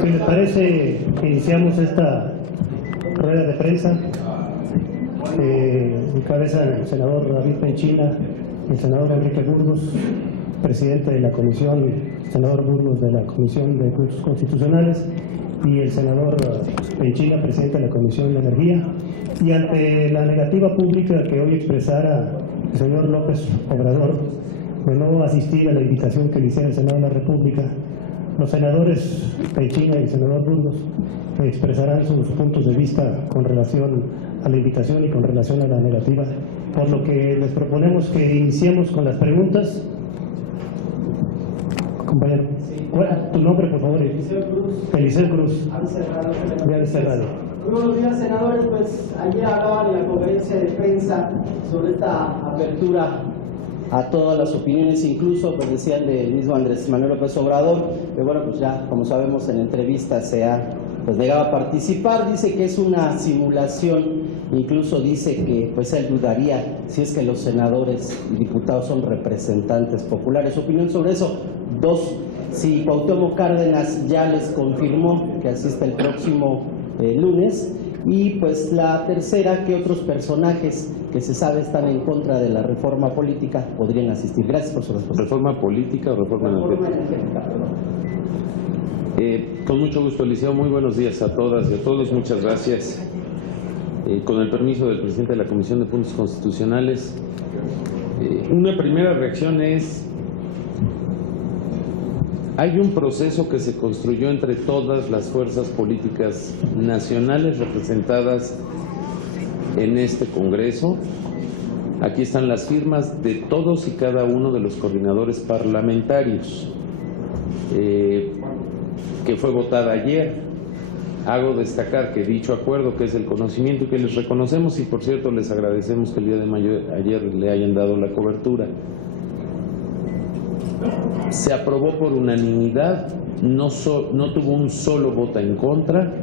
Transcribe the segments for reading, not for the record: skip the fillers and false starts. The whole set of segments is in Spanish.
Si les parece, iniciamos esta rueda de prensa. Encabezan el senador David Penchila, el senador Enrique Burgos, presidente de la comisión, el senador Burgos de la Comisión de Puntos Constitucionales, y el senador Penchila, presidente de la Comisión de Energía. Y ante la negativa pública que hoy expresara el señor López Obrador de no asistir a la invitación que le hiciera el Senado de la República, los senadores Penchila y el senador Burgos expresarán sus puntos de vista con relación a la invitación y con relación a la negativa, por lo que les proponemos que iniciemos con las preguntas. Compañero, tu nombre, por favor. Eliseo Cruz. Bien cerrado. Buenos días, senadores. Pues ayer hablaban en la conferencia de prensa sobre esta apertura a todas las opiniones, incluso pues decían del mismo Andrés Manuel López Obrador, que bueno, pues ya como sabemos en entrevistas se ha negado a participar, dice que es una simulación, incluso dice que pues él dudaría si es que los senadores y diputados son representantes populares. ¿Su opinión sobre eso? Dos, si Cuauhtémoc Cárdenas ya les confirmó que asiste el próximo lunes. Y pues la tercera, ¿qué otros personajes que se sabe están en contra de la reforma política podrían asistir? Gracias por su respuesta. ¿Reforma política o reforma energética? Con mucho gusto, Eliseo. Muy buenos días a todas y a todos. Muchas gracias. Con el permiso del presidente de la Comisión de Puntos Constitucionales, una primera reacción es: hay un proceso que se construyó entre todas las fuerzas políticas nacionales representadas en este Congreso. Aquí están las firmas de todos y cada uno de los coordinadores parlamentarios, que fue votada ayer. Hago destacar que dicho acuerdo, que es el conocimiento y que les reconocemos, y por cierto les agradecemos que el día de ayer le hayan dado la cobertura, se aprobó por unanimidad, no tuvo un solo voto en contra,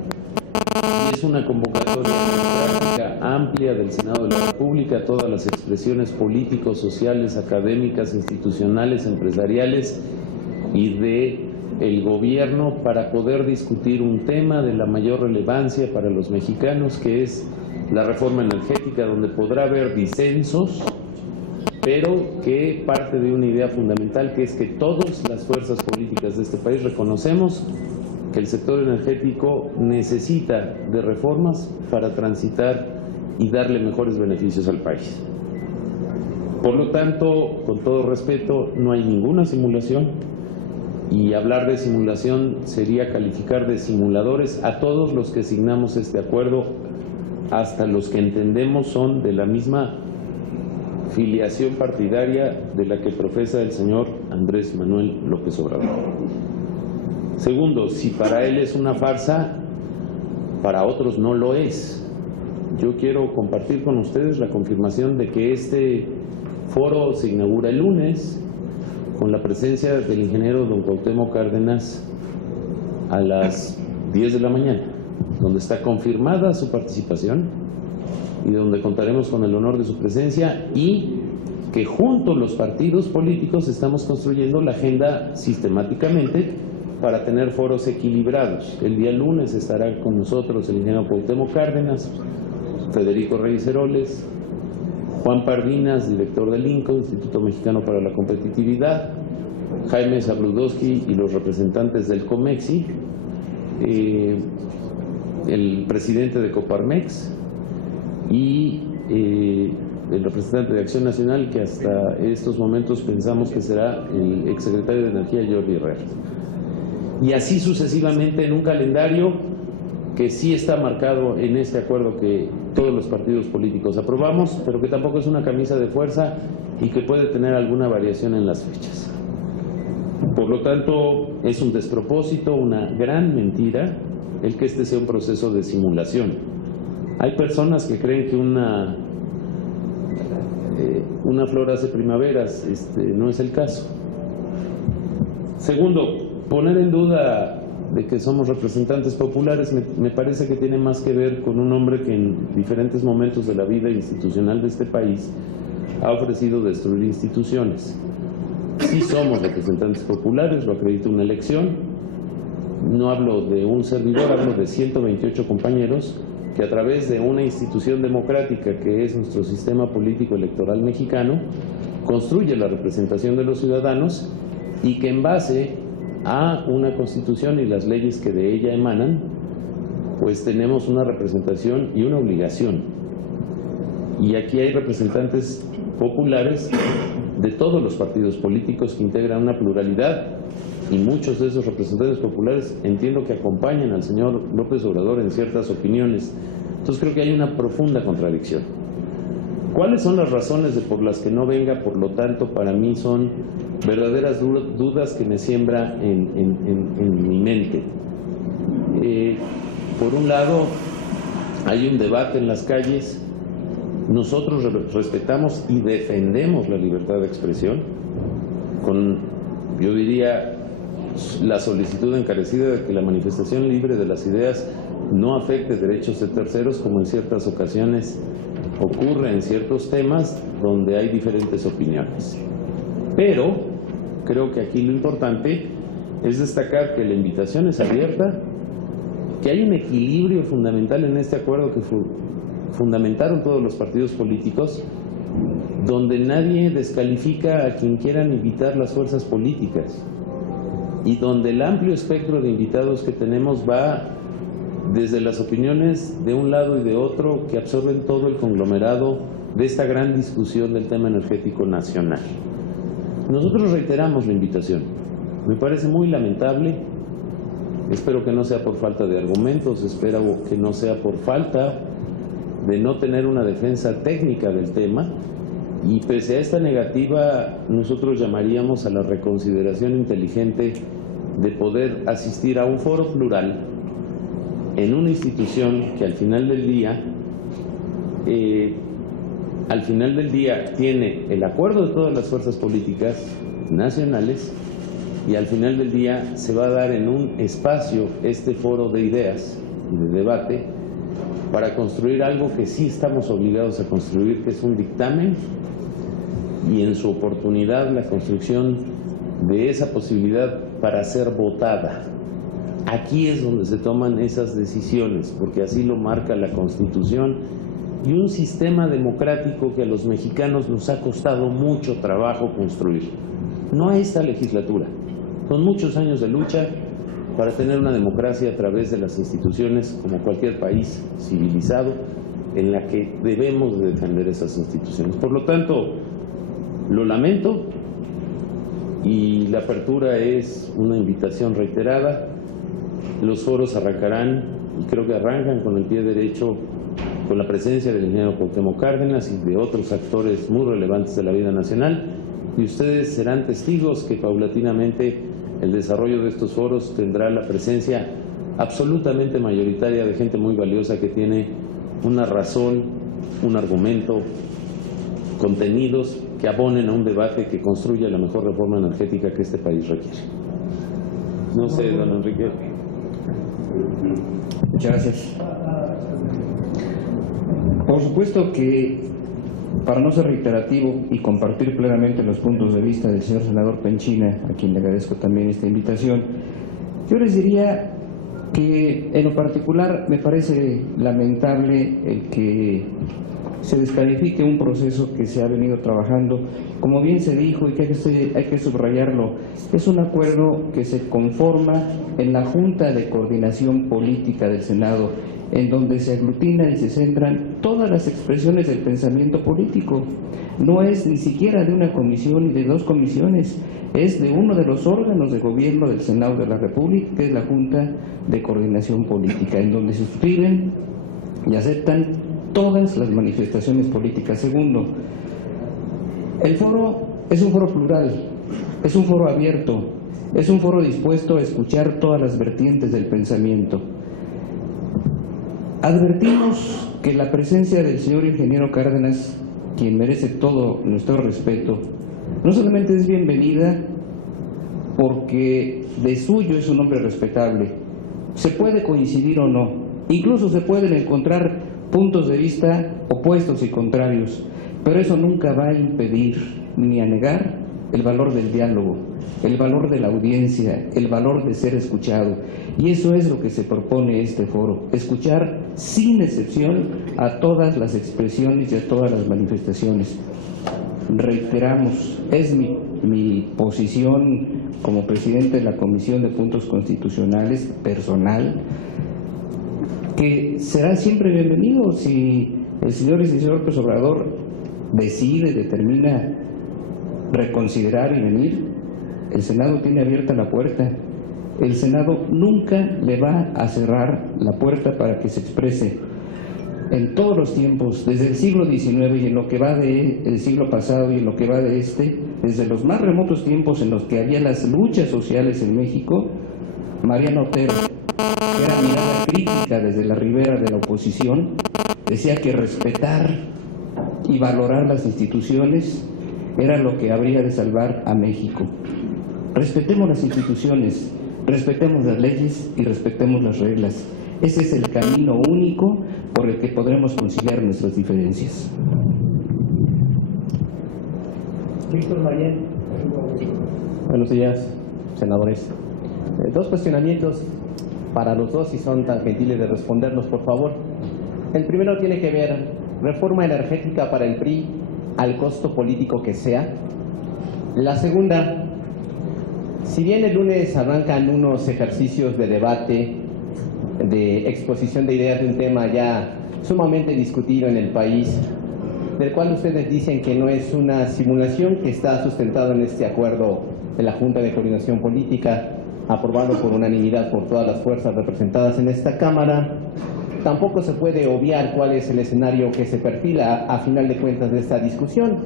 y es una convocatoria democrática amplia del Senado de la República, todas las expresiones políticos, sociales, académicas, institucionales, empresariales y de el gobierno, para poder discutir un tema de la mayor relevancia para los mexicanos, que es la reforma energética, donde podrá haber disensos, pero que parte de una idea fundamental, que es que todas las fuerzas políticas de este país reconocemos que el sector energético necesita de reformas para transitar y darle mejores beneficios al país. Por lo tanto, con todo respeto, no hay ninguna simulación, y hablar de simulación sería calificar de simuladores a todos los que signamos este acuerdo, hasta los que entendemos son de la misma filiación partidaria de la que profesa el señor Andrés Manuel López Obrador. Segundo, si para él es una farsa, para otros no lo es. Yo quiero compartir con ustedes la confirmación de que este foro se inaugura el lunes con la presencia del ingeniero don Cuauhtémoc Cárdenas a las 10 de la mañana, donde está confirmada su participación y donde contaremos con el honor de su presencia, y que junto los partidos políticos estamos construyendo la agenda sistemáticamente para tener foros equilibrados. El día lunes estará con nosotros el ingeniero Cuauhtémoc Cárdenas, Federico Reyes Heroles, Juan Pardinas, director del INCO, Instituto Mexicano para la Competitividad, Jaime Zabludowski y los representantes del COMEXI, el presidente de Coparmex y el representante de Acción Nacional, que hasta estos momentos pensamos que será el exsecretario de Energía, Jordi Herrera. Y así sucesivamente en un calendario que sí está marcado en este acuerdo que todos los partidos políticos aprobamos, pero que tampoco es una camisa de fuerza y que puede tener alguna variación en las fechas. Por lo tanto, es un despropósito, una gran mentira el que este sea un proceso de simulación. Hay personas que creen que una flor hace primaveras, no es el caso. Segundo, poner en duda de que somos representantes populares me parece que tiene más que ver con un hombre que en diferentes momentos de la vida institucional de este país ha ofrecido destruir instituciones. Sí somos representantes populares, lo acredita una elección. No hablo de un servidor, hablo de 128 compañeros que a través de una institución democrática que es nuestro sistema político electoral mexicano, construye la representación de los ciudadanos y que en base a una constitución y las leyes que de ella emanan, pues tenemos una representación y una obligación. Y aquí hay representantes populares de todos los partidos políticos que integran una pluralidad, y muchos de esos representantes populares entiendo que acompañan al señor López Obrador en ciertas opiniones. Entonces creo que hay una profunda contradicción. ¿Cuáles son las razones por las que no venga? Por lo tanto, para mí son verdaderas dudas que me siembra en mi mente. Por un lado, hay un debate en las calles. Nosotros respetamos y defendemos la libertad de expresión con, yo diría, la solicitud encarecida de que la manifestación libre de las ideas no afecte derechos de terceros, como en ciertas ocasiones ocurre en ciertos temas donde hay diferentes opiniones. Pero creo que aquí lo importante es destacar que la invitación es abierta, que hay un equilibrio fundamental en este acuerdo que fundamentaron todos los partidos políticos, donde nadie descalifica a quien quieran invitar las fuerzas políticas y donde el amplio espectro de invitados que tenemos va desde las opiniones de un lado y de otro que absorben todo el conglomerado de esta gran discusión del tema energético nacional. Nosotros reiteramos la invitación. Me parece muy lamentable, espero que no sea por falta de argumentos, espero que no sea por falta de no tener una defensa técnica del tema, y pese a esta negativa nosotros llamaríamos a la reconsideración inteligente de poder asistir a un foro plural en una institución que al final del día tiene el acuerdo de todas las fuerzas políticas nacionales, y al final del día se va a dar en un espacio este foro de ideas y de debate para construir algo que sí estamos obligados a construir, que es un dictamen, y en su oportunidad la construcción de esa posibilidad para ser votada. Aquí es donde se toman esas decisiones, porque así lo marca la Constitución y un sistema democrático que a los mexicanos nos ha costado mucho trabajo construir. No a esta legislatura, son muchos años de lucha para tener una democracia a través de las instituciones, como cualquier país civilizado, en la que debemos de defender esas instituciones. Por lo tanto, lo lamento, y la apertura es una invitación reiterada. Los foros arrancarán, y creo que arrancan con el pie derecho, con la presencia del ingeniero Cuauhtémoc Cárdenas y de otros actores muy relevantes de la vida nacional, y ustedes serán testigos que paulatinamente el desarrollo de estos foros tendrá la presencia absolutamente mayoritaria de gente muy valiosa que tiene una razón, un argumento, contenidos que abonen a un debate que construya la mejor reforma energética que este país requiere. No sé, don Enrique. Muchas gracias. Por supuesto que, para no ser reiterativo y compartir plenamente los puntos de vista del señor senador Penchina, a quien le agradezco también esta invitación, yo les diría que en lo particular me parece lamentable el que se descalifique un proceso que se ha venido trabajando. Como bien se dijo, y que hay que subrayarlo, es un acuerdo que se conforma en la Junta de Coordinación Política del Senado, en donde se aglutinan y se centran todas las expresiones del pensamiento político. No es ni siquiera de una comisión ni de dos comisiones, es de uno de los órganos de gobierno del Senado de la República, que es la Junta de Coordinación Política, en donde se suscriben y aceptan todas las manifestaciones políticas. Segundo, el foro es un foro plural, es un foro abierto, es un foro dispuesto a escuchar todas las vertientes del pensamiento. Advertimos que la presencia del señor ingeniero Cárdenas, quien merece todo nuestro respeto, no solamente es bienvenida porque de suyo es un hombre respetable, se puede coincidir o no, incluso se pueden encontrar puntos de vista opuestos y contrarios, pero eso nunca va a impedir ni a negar el valor del diálogo, el valor de la audiencia, el valor de ser escuchado. Y eso es lo que se propone este foro, escuchar sin excepción a todas las expresiones y a todas las manifestaciones. Reiteramos, es mi posición como presidente de la Comisión de Puntos Constitucionales personal, que será siempre bienvenido si el señor licenciado López Obrador decide, determina reconsiderar y venir. El Senado tiene abierta la puerta. El Senado nunca le va a cerrar la puerta para que se exprese. En todos los tiempos, desde el siglo XIX y en lo que va del siglo pasado y en lo que va de desde los más remotos tiempos en los que había las luchas sociales en México, Mariano Otero, que era mirada crítica desde la ribera de la oposición, decía que respetar y valorar las instituciones era lo que habría de salvar a México. Respetemos las instituciones, respetemos las leyes y respetemos las reglas. Ese es el camino único por el que podremos conciliar nuestras diferencias. Víctor Mayen. Buenos días, senadores. Dos cuestionamientos para los dos, si son tan gentiles de responderlos, por favor. El primero tiene que ver, reforma energética para el PRI al costo político que sea. La segunda, si bien el lunes arrancan unos ejercicios de debate, de exposición de ideas de un tema ya sumamente discutido en el país, del cual ustedes dicen que no es una simulación, que está sustentado en este acuerdo de la Junta de Coordinación Política, aprobado por unanimidad por todas las fuerzas representadas en esta Cámara, tampoco se puede obviar cuál es el escenario que se perfila a final de cuentas de esta discusión,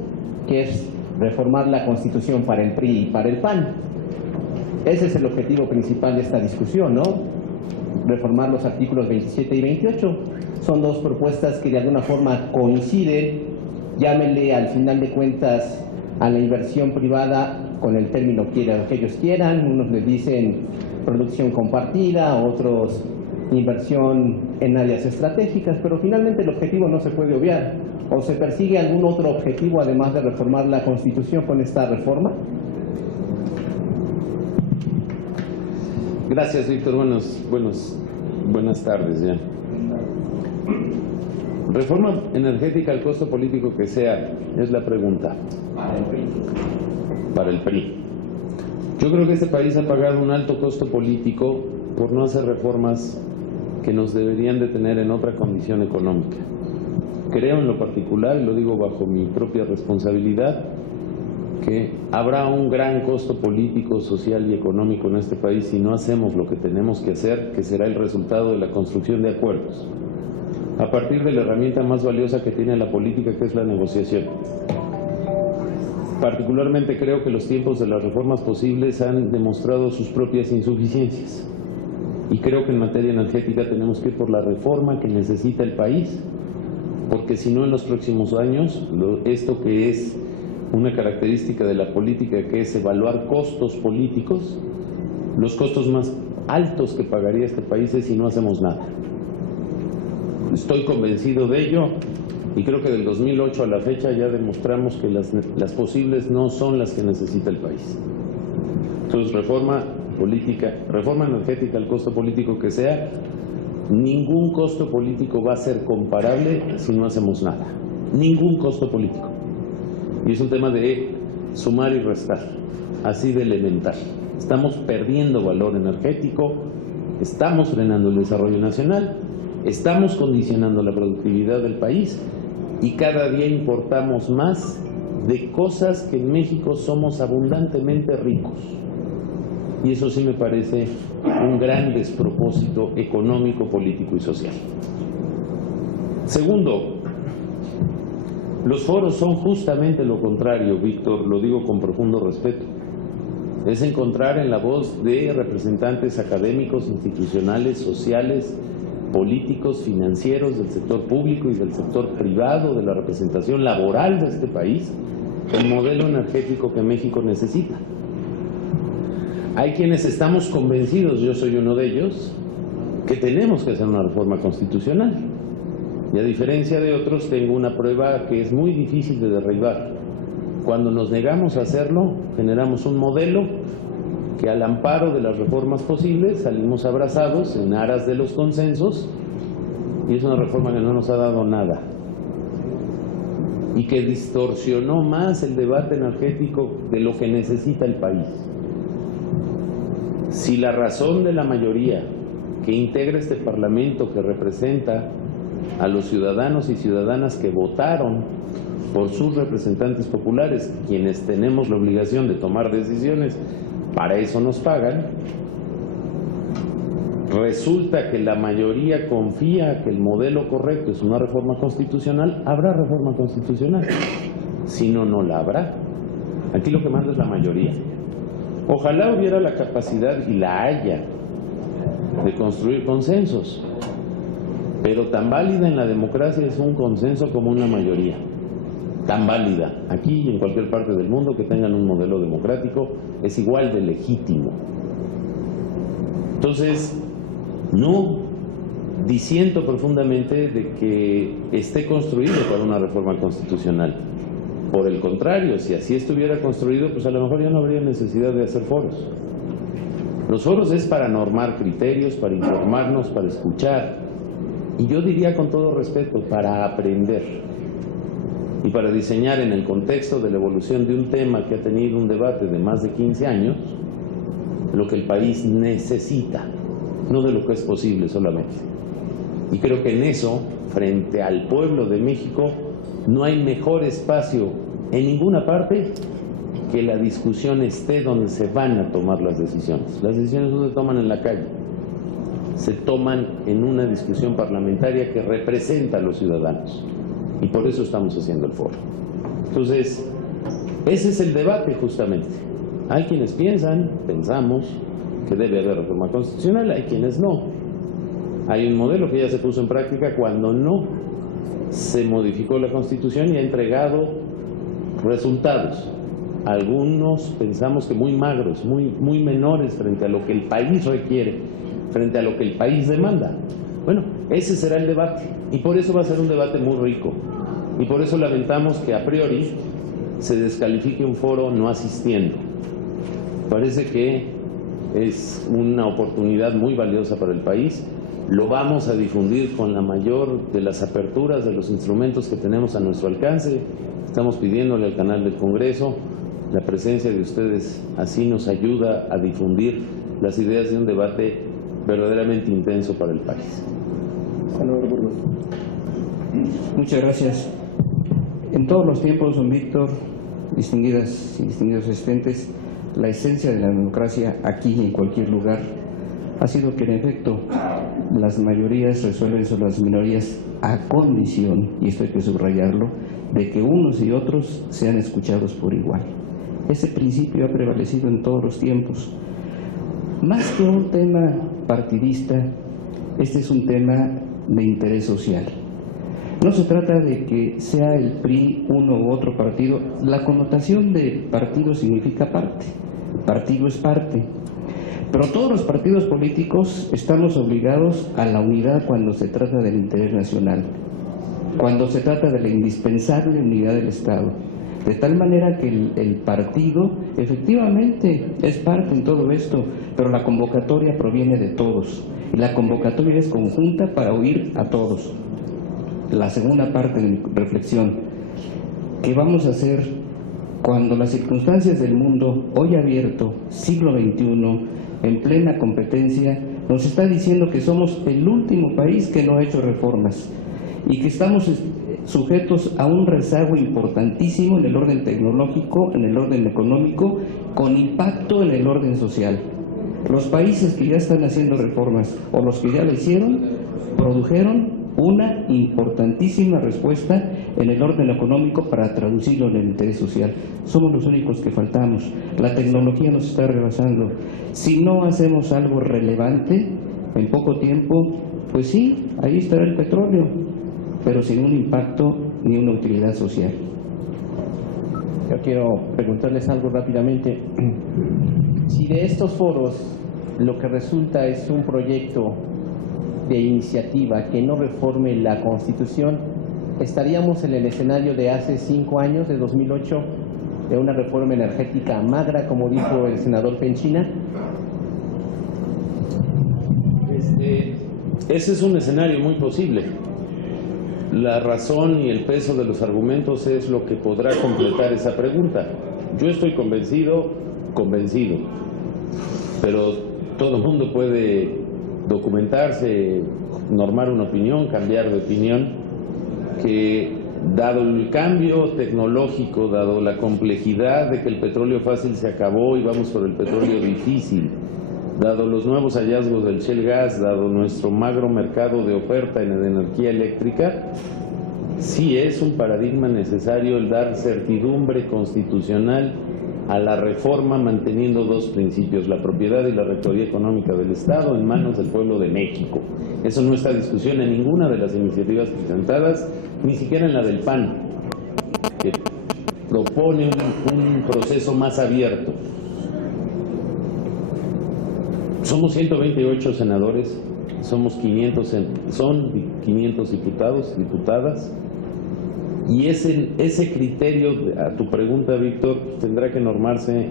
que es reformar la Constitución para el PRI y para el PAN. Ese es el objetivo principal de esta discusión, ¿no? Reformar los artículos 27 y 28. Son dos propuestas que de alguna forma coinciden, llámenle al final de cuentas a la inversión privada con el término que ellos quieran. Unos le dicen producción compartida, otros inversión en áreas estratégicas, pero finalmente el objetivo no se puede obviar. ¿O se persigue algún otro objetivo además de reformar la Constitución con esta reforma? Gracias, Víctor. Buenas tardes ya. Reforma energética al costo político que sea, es la pregunta. Para el PRI. Yo creo que este país ha pagado un alto costo político por no hacer reformas que nos deberían de tener en otra condición económica. Creo en lo particular, y lo digo bajo mi propia responsabilidad, que habrá un gran costo político, social y económico en este país si no hacemos lo que tenemos que hacer, que será el resultado de la construcción de acuerdos, a partir de la herramienta más valiosa que tiene la política, que es la negociación. Particularmente creo que los tiempos de las reformas posibles han demostrado sus propias insuficiencias. Y creo que en materia energética tenemos que ir por la reforma que necesita el país, porque si no en los próximos años, esto que es una característica de la política, que es evaluar costos políticos, los costos más altos que pagaría este país es si no hacemos nada. Estoy convencido de ello y creo que del 2008 a la fecha ya demostramos que las posibles no son las que necesita el país. Entonces, reforma energética al costo político que sea, ningún costo político va a ser comparable si no hacemos nada. Ningún costo político. Y es un tema de sumar y restar, así de elemental. Estamos perdiendo valor energético, estamos frenando el desarrollo nacional, estamos condicionando la productividad del país y cada día importamos más de cosas que en México somos abundantemente ricos. Y eso sí me parece un gran despropósito económico, político y social. Segundo, los foros son justamente lo contrario, Víctor, lo digo con profundo respeto. Es encontrar en la voz de representantes académicos, institucionales, sociales, políticos, financieros, del sector público y del sector privado, de la representación laboral de este país, el modelo energético que México necesita. Hay quienes estamos convencidos, yo soy uno de ellos, que tenemos que hacer una reforma constitucional. Y a diferencia de otros, tengo una prueba que es muy difícil de derribar. Cuando nos negamos a hacerlo, generamos un modelo que al amparo de las reformas posibles salimos abrazados en aras de los consensos, y es una reforma que no nos ha dado nada y que distorsionó más el debate energético de lo que necesita el país. Si la razón de la mayoría que integra este Parlamento, que representa a los ciudadanos y ciudadanas que votaron por sus representantes populares, quienes tenemos la obligación de tomar decisiones, para eso nos pagan, resulta que la mayoría confía que el modelo correcto es una reforma constitucional, habrá reforma constitucional. Si no, no la habrá. Aquí lo que manda es la mayoría. Ojalá hubiera la capacidad, y la haya, de construir consensos, pero tan válida en la democracia es un consenso como una mayoría. Tan válida aquí y en cualquier parte del mundo que tengan un modelo democrático es igual de legítimo. Entonces, no disiento profundamente de que esté construido para una reforma constitucional. Por el contrario, si así estuviera construido, pues a lo mejor ya no habría necesidad de hacer foros. Los foros es para normar criterios, para informarnos, para escuchar, y yo diría con todo respeto, para aprender y para diseñar en el contexto de la evolución de un tema que ha tenido un debate de más de 15 años, lo que el país necesita, no de lo que es posible solamente. Y creo que en eso, frente al pueblo de México, no hay mejor espacio en ninguna parte que la discusión esté donde se van a tomar las decisiones. Las decisiones no se toman en la calle, se toman en una discusión parlamentaria que representa a los ciudadanos. Y por eso estamos haciendo el foro. Entonces, ese es el debate justamente. Hay quienes pensamos que debe haber reforma constitucional, hay quienes no. Hay un modelo que ya se puso en práctica cuando no se modificó la Constitución y ha entregado resultados. Algunos pensamos que muy magros, muy menores frente a lo que el país requiere, frente a lo que el país demanda. Bueno, ese será el debate y por eso va a ser un debate muy rico y por eso lamentamos que a priori se descalifique un foro no asistiendo. Parece que es una oportunidad muy valiosa para el país. Lo vamos a difundir con la mayor de las aperturas de los instrumentos que tenemos a nuestro alcance. Estamos pidiéndole al canal del Congreso, la presencia de ustedes así nos ayuda a difundir las ideas de un debate verdaderamente intenso para el país. Senador Burgos. Muchas gracias. En todos los tiempos, don Víctor, distinguidas y distinguidos asistentes, la esencia de la democracia aquí y en cualquier lugar ha sido que en efecto las mayorías resuelven sobre las minorías a condición, y esto hay que subrayarlo, de que unos y otros sean escuchados por igual. Ese principio ha prevalecido en todos los tiempos. Más que un tema partidista, este es un tema de interés social. No se trata de que sea el PRI uno u otro partido. La connotación de partido significa parte. Partido es parte. Pero todos los partidos políticos estamos obligados a la unidad cuando se trata del interés nacional, cuando se trata de la indispensable unidad del Estado. De tal manera que el partido efectivamente es parte en todo esto, pero la convocatoria proviene de todos. Y la convocatoria es conjunta para oír a todos. La segunda parte de mi reflexión, ¿qué vamos a hacer cuando las circunstancias del mundo, hoy abierto, siglo XXI, en plena competencia, nos está diciendo que somos el último país que no ha hecho reformas y que estamos sujetos a un rezago importantísimo en el orden tecnológico, en el orden económico, con impacto en el orden social? Los países que ya están haciendo reformas o los que ya lo hicieron, produjeron una importantísima respuesta en el orden económico para traducirlo en el interés social. Somos los únicos que faltamos. La tecnología nos está rebasando. Si no hacemos algo relevante en poco tiempo, pues sí, ahí estará el petróleo, pero sin un impacto ni una utilidad social. Yo quiero preguntarles algo rápidamente. Si de estos foros lo que resulta es un proyecto de iniciativa que no reforme la Constitución, ¿estaríamos en el escenario de hace 5 años, de 2008, de una reforma energética magra, como dijo el senador Penchina? Ese es un escenario muy posible. La razón y el peso de los argumentos es lo que podrá completar esa pregunta. Yo estoy convencido, pero todo el mundo puede documentarse, normar una opinión, cambiar de opinión, que dado el cambio tecnológico, dado la complejidad de que el petróleo fácil se acabó y vamos por el petróleo difícil, dado los nuevos hallazgos del shale gas, dado nuestro magro mercado de oferta en energía eléctrica, sí es un paradigma necesario el dar certidumbre constitucional a la reforma, manteniendo dos principios: la propiedad y la rectoría económica del Estado en manos del pueblo de México. Eso no está en discusión en ninguna de las iniciativas presentadas, ni siquiera en la del PAN, que propone un proceso más abierto. Somos 128 senadores, son 500 diputados, diputadas, y ese criterio, a tu pregunta, Víctor, tendrá que normarse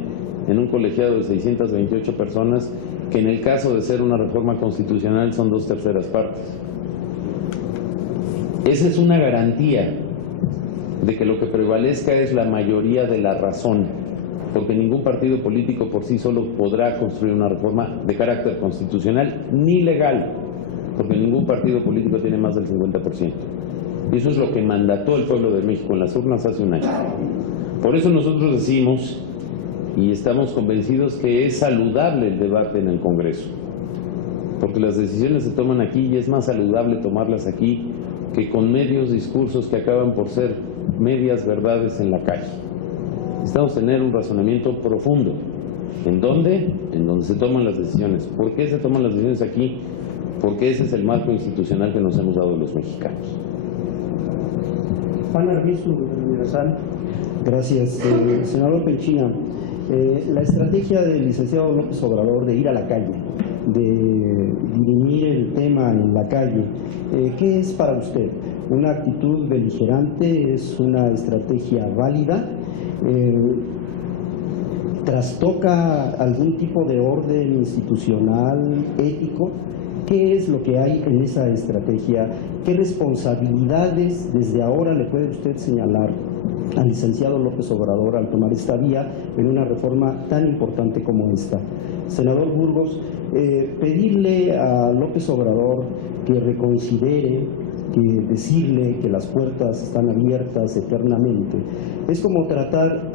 en un colegiado de 628 personas, que en el caso de ser una reforma constitucional son 2/3 partes. Esa es una garantía de que lo que prevalezca es la mayoría de la razón, porque ningún partido político por sí solo podrá construir una reforma de carácter constitucional ni legal, porque ningún partido político tiene más del 50%. Y eso es lo que mandató el pueblo de México en las urnas hace un año. Por eso nosotros decimos y estamos convencidos que es saludable el debate en el Congreso, porque las decisiones se toman aquí y es más saludable tomarlas aquí que con medios discursos que acaban por ser medias verdades en la calle. Necesitamos tener un razonamiento profundo. ¿En dónde? En donde se toman las decisiones. ¿Por qué se toman las decisiones aquí? Porque ese es el marco institucional que nos hemos dado los mexicanos. Juan Arbizu, del Universal. Gracias. Senador Penchina, la estrategia del licenciado López Obrador de ir a la calle, de dirimir el tema en la calle, ¿qué es para usted? ¿Una actitud beligerante? ¿Es una estrategia válida? ¿Trastoca algún tipo de orden institucional, ético? ¿Qué es lo que hay en esa estrategia? ¿Qué responsabilidades desde ahora le puede usted señalar al licenciado López Obrador al tomar esta vía en una reforma tan importante como esta? Senador Burgos, pedirle a López Obrador que reconsidere, que decirle que las puertas están abiertas eternamente, es como tratar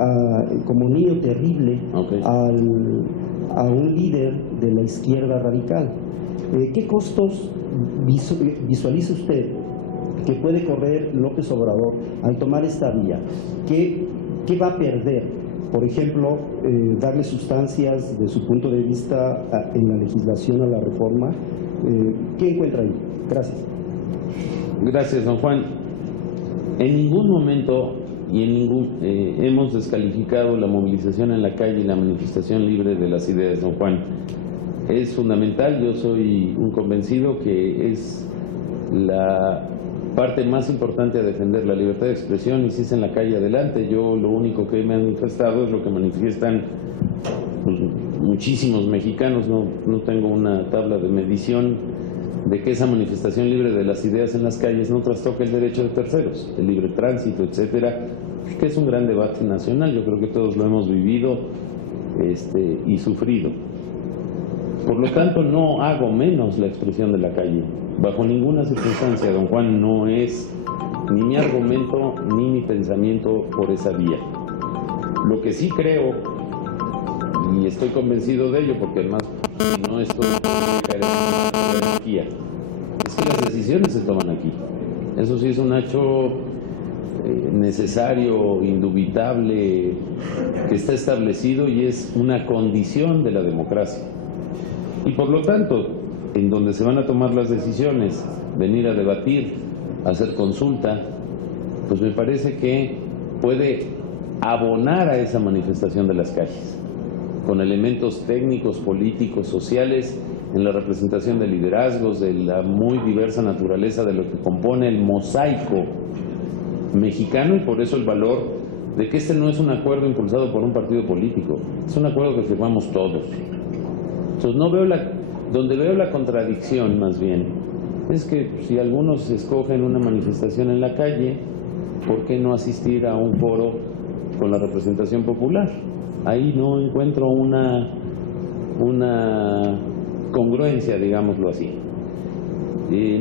como niño terrible a un líder de la izquierda radical. ¿Qué costos visualiza usted que puede correr López Obrador al tomar esta vía? ¿Qué va a perder? Por ejemplo, darle sustancias de su punto de vista en la legislación a la reforma. ¿Qué encuentra ahí? Gracias. Gracias, don Juan. En ningún momento hemos descalificado la movilización en la calle y la manifestación libre de las ideas, don Juan. Es fundamental, yo soy un convencido que es la parte más importante a defender la libertad de expresión, y si es en la calle, adelante. Yo lo único que he manifestado es lo que manifiestan pues, muchísimos mexicanos. No tengo una tabla de medición de que esa manifestación libre de las ideas en las calles no trastoque el derecho de terceros, el libre tránsito, etcétera, que es un gran debate nacional. Yo creo que todos lo hemos vivido y sufrido. Por lo tanto, no hago menos la expresión de la calle. Bajo ninguna circunstancia, don Juan, no es ni mi argumento ni mi pensamiento por esa vía. Lo que sí creo, y estoy convencido de ello, porque además no estoy en la jerarquía, es que las decisiones se toman aquí. Eso sí es un hecho necesario, indubitable, que está establecido y es una condición de la democracia. Y por lo tanto, en donde se van a tomar las decisiones, venir a debatir, hacer consulta, pues me parece que puede abonar a esa manifestación de las calles, con elementos técnicos, políticos, sociales, en la representación de liderazgos, de la muy diversa naturaleza de lo que compone el mosaico mexicano, y por eso el valor de que este no es un acuerdo impulsado por un partido político, es un acuerdo que firmamos todos. Entonces donde veo la contradicción más bien es que si algunos escogen una manifestación en la calle, ¿por qué no asistir a un foro con la representación popular? Ahí no encuentro una congruencia, digámoslo así.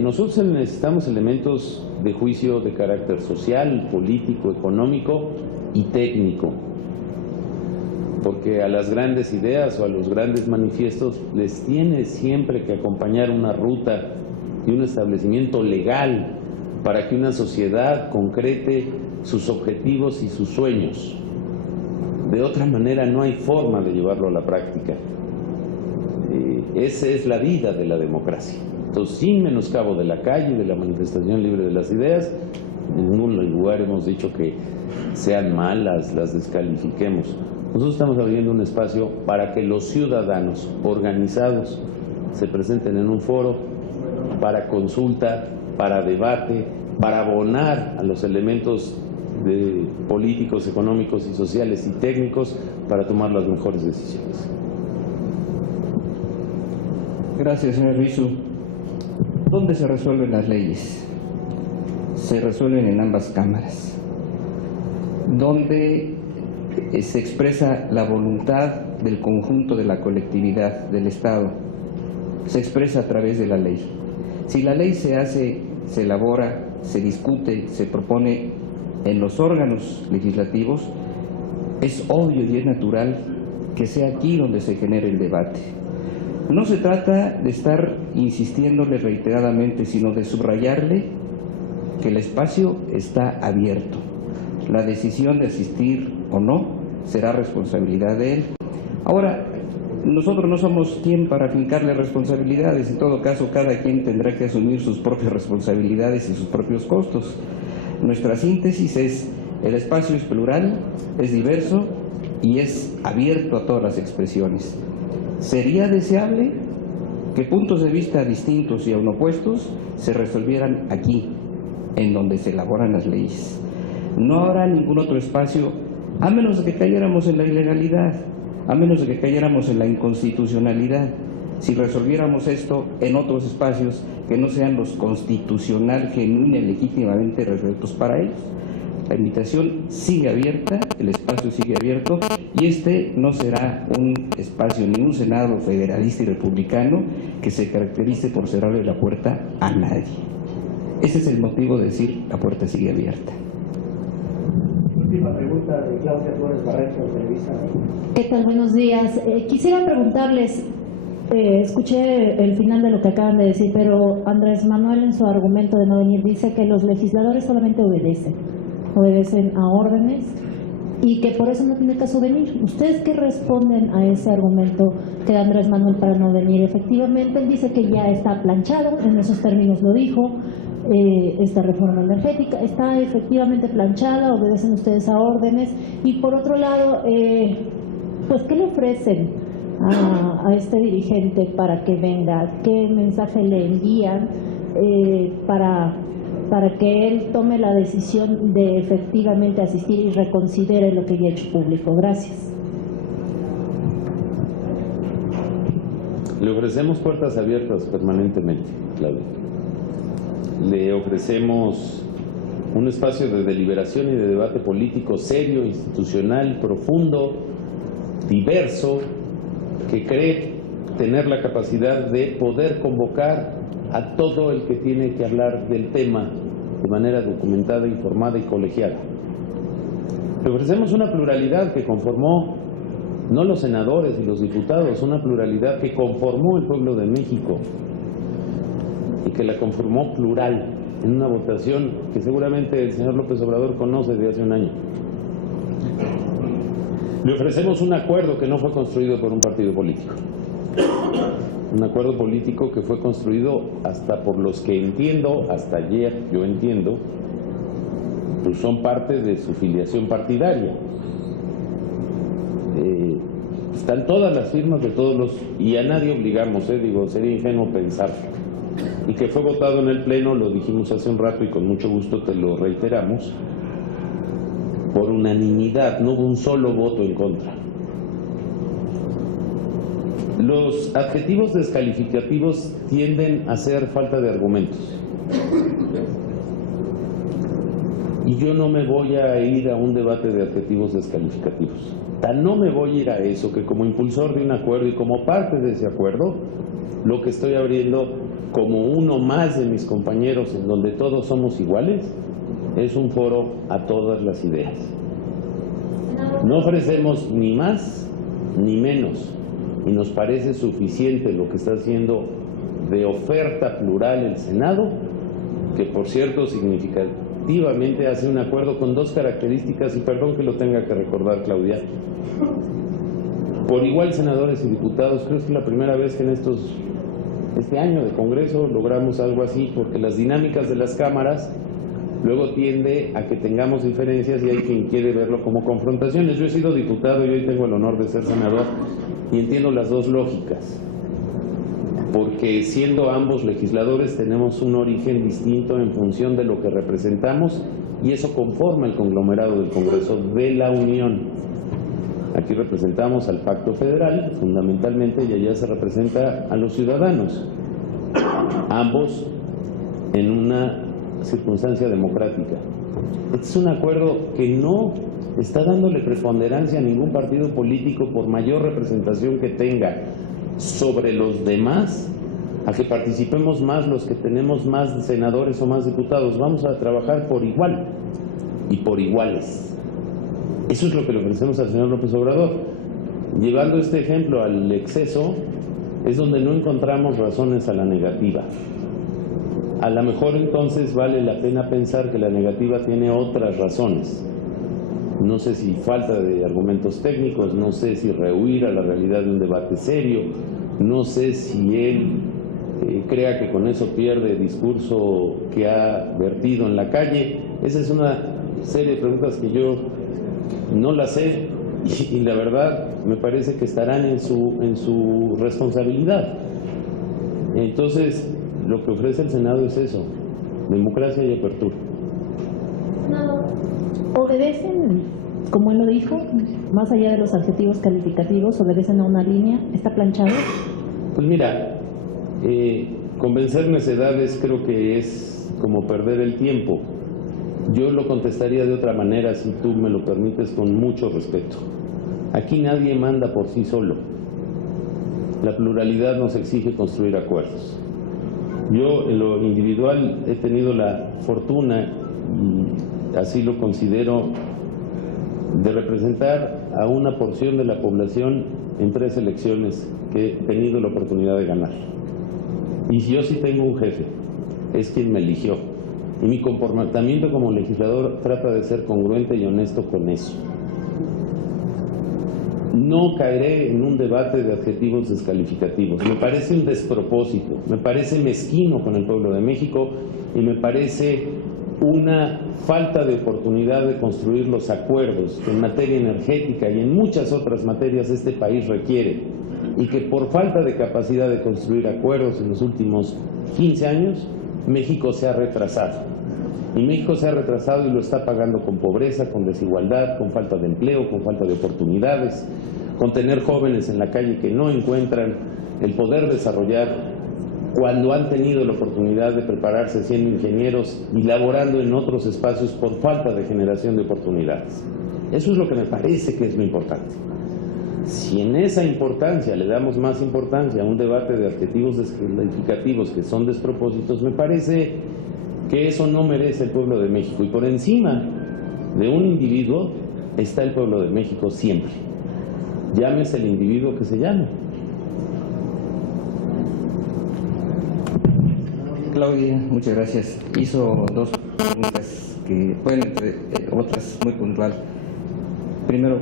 Nosotros necesitamos elementos de juicio de carácter social, político, económico y técnico, porque a las grandes ideas o a los grandes manifiestos les tiene siempre que acompañar una ruta y un establecimiento legal para que una sociedad concrete sus objetivos y sus sueños. De otra manera no hay forma de llevarlo a la práctica. Esa es la vida de la democracia. Entonces, sin menoscabo de la calle, de la manifestación libre de las ideas, en ningún lugar hemos dicho que sean malas, las descalifiquemos. Nosotros estamos abriendo un espacio para que los ciudadanos organizados se presenten en un foro para consulta, para debate, para abonar a los elementos políticos, económicos y sociales y técnicos para tomar las mejores decisiones. Gracias, señor Rizo. ¿Dónde se resuelven las leyes? Se resuelven en ambas cámaras. ¿Dónde se expresa la voluntad del conjunto de la colectividad, del Estado? Se expresa a través de la ley. Si la ley se hace, se elabora, se discute, se propone en los órganos legislativos, es obvio y es natural que sea aquí donde se genere el debate. No se trata de estar insistiéndole reiteradamente, sino de subrayarle que el espacio está abierto. La decisión de asistir o no será responsabilidad de él. Ahora, nosotros no somos quien para fincarle responsabilidades. En todo caso, cada quien tendrá que asumir sus propias responsabilidades y sus propios costos. Nuestra síntesis es: el espacio es plural, es diverso y es abierto a todas las expresiones. Sería deseable que puntos de vista distintos y aun opuestos se resolvieran aquí, en donde se elaboran las leyes. No habrá ningún otro espacio, a menos de que cayéramos en la ilegalidad, a menos de que cayéramos en la inconstitucionalidad, si resolviéramos esto en otros espacios que no sean los constitucional, genuina y legítimamente resueltos para ellos. La invitación sigue abierta, el espacio sigue abierto, y este no será un espacio ni un Senado federalista y republicano que se caracterice por cerrarle la puerta a nadie. Ese es el motivo de decir: la puerta sigue abierta. Última pregunta de Claudia Flores Barreto, Televisa. ¿Qué tal? Buenos días. Quisiera preguntarles, escuché el final de lo que acaban de decir, pero Andrés Manuel en su argumento de no venir dice que los legisladores solamente obedecen a órdenes y que por eso no tiene caso venir. ¿Ustedes qué responden a ese argumento que da Andrés Manuel para no venir? Efectivamente, él dice que ya está planchado, en esos términos lo dijo, esta reforma energética está efectivamente planchada, obedecen ustedes a órdenes, y por otro lado, pues ¿qué le ofrecen a este dirigente para que venga? ¿Qué mensaje le envían para que él tome la decisión de efectivamente asistir y reconsidere lo que ya ha hecho público? Gracias. Le ofrecemos puertas abiertas permanentemente, Claudia. Le ofrecemos un espacio de deliberación y de debate político serio, institucional, profundo, diverso, que cree tener la capacidad de poder convocar a todo el que tiene que hablar del tema de manera documentada, informada y colegiada. Le ofrecemos una pluralidad que conformó no los senadores y los diputados, una pluralidad que conformó el pueblo de México y que la conformó plural en una votación que seguramente el señor López Obrador conoce de hace un año. Le ofrecemos un acuerdo que no fue construido por un partido político, un acuerdo político que fue construido hasta por los que entiendo, hasta ayer yo entiendo, pues son parte de su filiación partidaria. Están todas las firmas de todos los, y a nadie obligamos, digo, sería ingenuo pensar, y que fue votado en el Pleno, lo dijimos hace un rato y con mucho gusto te lo reiteramos, por unanimidad, no hubo un solo voto en contra. Los adjetivos descalificativos tienden a ser falta de argumentos. Y yo no me voy a ir a un debate de adjetivos descalificativos. Tan no me voy a ir a eso que como impulsor de un acuerdo y como parte de ese acuerdo, lo que estoy abriendo como uno más de mis compañeros en donde todos somos iguales, es un foro a todas las ideas. No ofrecemos ni más ni menos, y nos parece suficiente lo que está haciendo de oferta plural el Senado, que por cierto significativamente hace un acuerdo con dos características, y perdón que lo tenga que recordar, Claudia. Por igual, senadores y diputados, creo que es la primera vez que en este año de Congreso logramos algo así, porque las dinámicas de las cámaras luego tiende a que tengamos diferencias y hay quien quiere verlo como confrontaciones. Yo he sido diputado y hoy tengo el honor de ser senador y entiendo las dos lógicas, porque siendo ambos legisladores tenemos un origen distinto en función de lo que representamos y eso conforma el conglomerado del Congreso de la Unión. Aquí representamos al Pacto Federal, fundamentalmente, y allá se representa a los ciudadanos, ambos en una circunstancia democrática. Este es un acuerdo que no está dándole preponderancia a ningún partido político por mayor representación que tenga sobre los demás, a que participemos más los que tenemos más senadores o más diputados. Vamos a trabajar por igual y por iguales. Eso es lo que le ofrecemos al señor López Obrador. Llevando este ejemplo al exceso, es donde no encontramos razones a la negativa. A lo mejor entonces vale la pena pensar que la negativa tiene otras razones. No sé si falta de argumentos técnicos, no sé si rehuir a la realidad de un debate serio, no sé si él crea que con eso pierde el discurso que ha vertido en la calle. Esa es una serie de preguntas que yo no las sé y la verdad me parece que estarán en su responsabilidad. Entonces, lo que ofrece el Senado es eso, democracia y apertura. ¿Obedecen, como él lo dijo, más allá de los adjetivos calificativos, obedecen a una línea? ¿Está planchado? Pues mira, convencer necedades creo que es como perder el tiempo. Yo lo contestaría de otra manera, si tú me lo permites, con mucho respeto. Aquí nadie manda por sí solo. La pluralidad nos exige construir acuerdos. Yo en lo individual he tenido la fortuna, y así lo considero, de representar a una porción de la población en 3 elecciones que he tenido la oportunidad de ganar. Y si yo sí tengo un jefe, es quien me eligió. Y mi comportamiento como legislador trata de ser congruente y honesto con eso. No caeré en un debate de adjetivos descalificativos. Me parece un despropósito, me parece mezquino con el pueblo de México y me parece una falta de oportunidad de construir los acuerdos que en materia energética y en muchas otras materias este país requiere, y que por falta de capacidad de construir acuerdos en los últimos 15 años, México se ha retrasado. Y México se ha retrasado y lo está pagando con pobreza, con desigualdad, con falta de empleo, con falta de oportunidades, con tener jóvenes en la calle que no encuentran el poder desarrollar cuando han tenido la oportunidad de prepararse siendo ingenieros y laborando en otros espacios por falta de generación de oportunidades. Eso es lo que me parece que es lo importante. Si en esa importancia le damos más importancia a un debate de adjetivos descalificativos que son despropósitos, me parece que eso no merece el pueblo de México. Y por encima de un individuo está el pueblo de México siempre. Llámese el individuo que se llame. Claudia, muchas gracias. Hizo 2 preguntas que, bueno, entre otras muy puntual. Primero,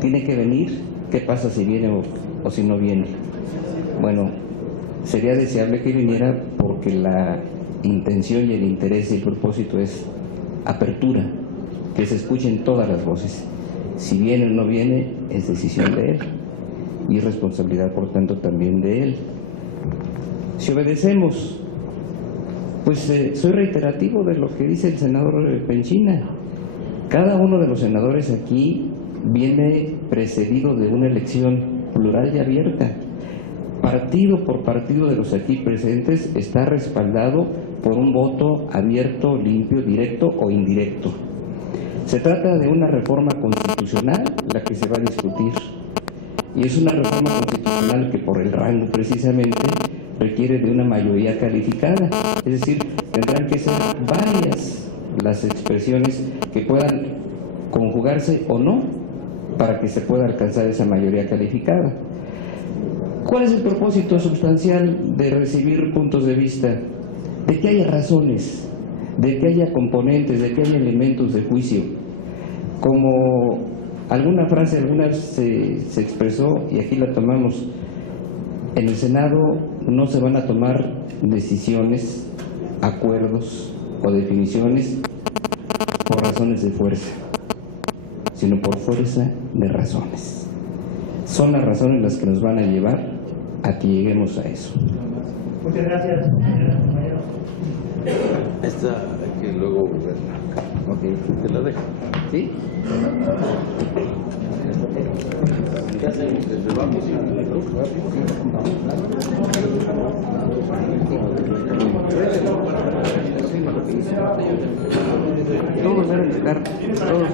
¿tiene que venir? ¿Qué pasa si viene o si no viene? Bueno, sería deseable que viniera porque la intención y el interés y el propósito es apertura, que se escuchen todas las voces. Si viene o no viene, es decisión de él y responsabilidad, por tanto, también de él. Si obedecemos, pues soy reiterativo de lo que dice el senador Penchina. Cada uno de los senadores aquí viene precedido de una elección plural y abierta. Partido por partido de los aquí presentes está respaldado por un voto abierto, limpio, directo o indirecto. Se trata de una reforma constitucional la que se va a discutir. Y es una reforma constitucional que por el rango precisamente requiere de una mayoría calificada. Es decir, tendrán que ser varias las expresiones que puedan conjugarse o no para que se pueda alcanzar esa mayoría calificada. ¿Cuál es el propósito sustancial de recibir puntos de vista? De que haya razones, de que haya componentes, de que haya elementos de juicio. Como alguna frase alguna vez se expresó, y aquí la tomamos, en el Senado no se van a tomar decisiones, acuerdos o definiciones por razones de fuerza, sino por fuerza de razones. Son las razones las que nos van a llevar a que lleguemos a eso. Muchas gracias. Esta hay que luego verla. Ok, te la dejo. ¿Sí? Todos deben estar, todos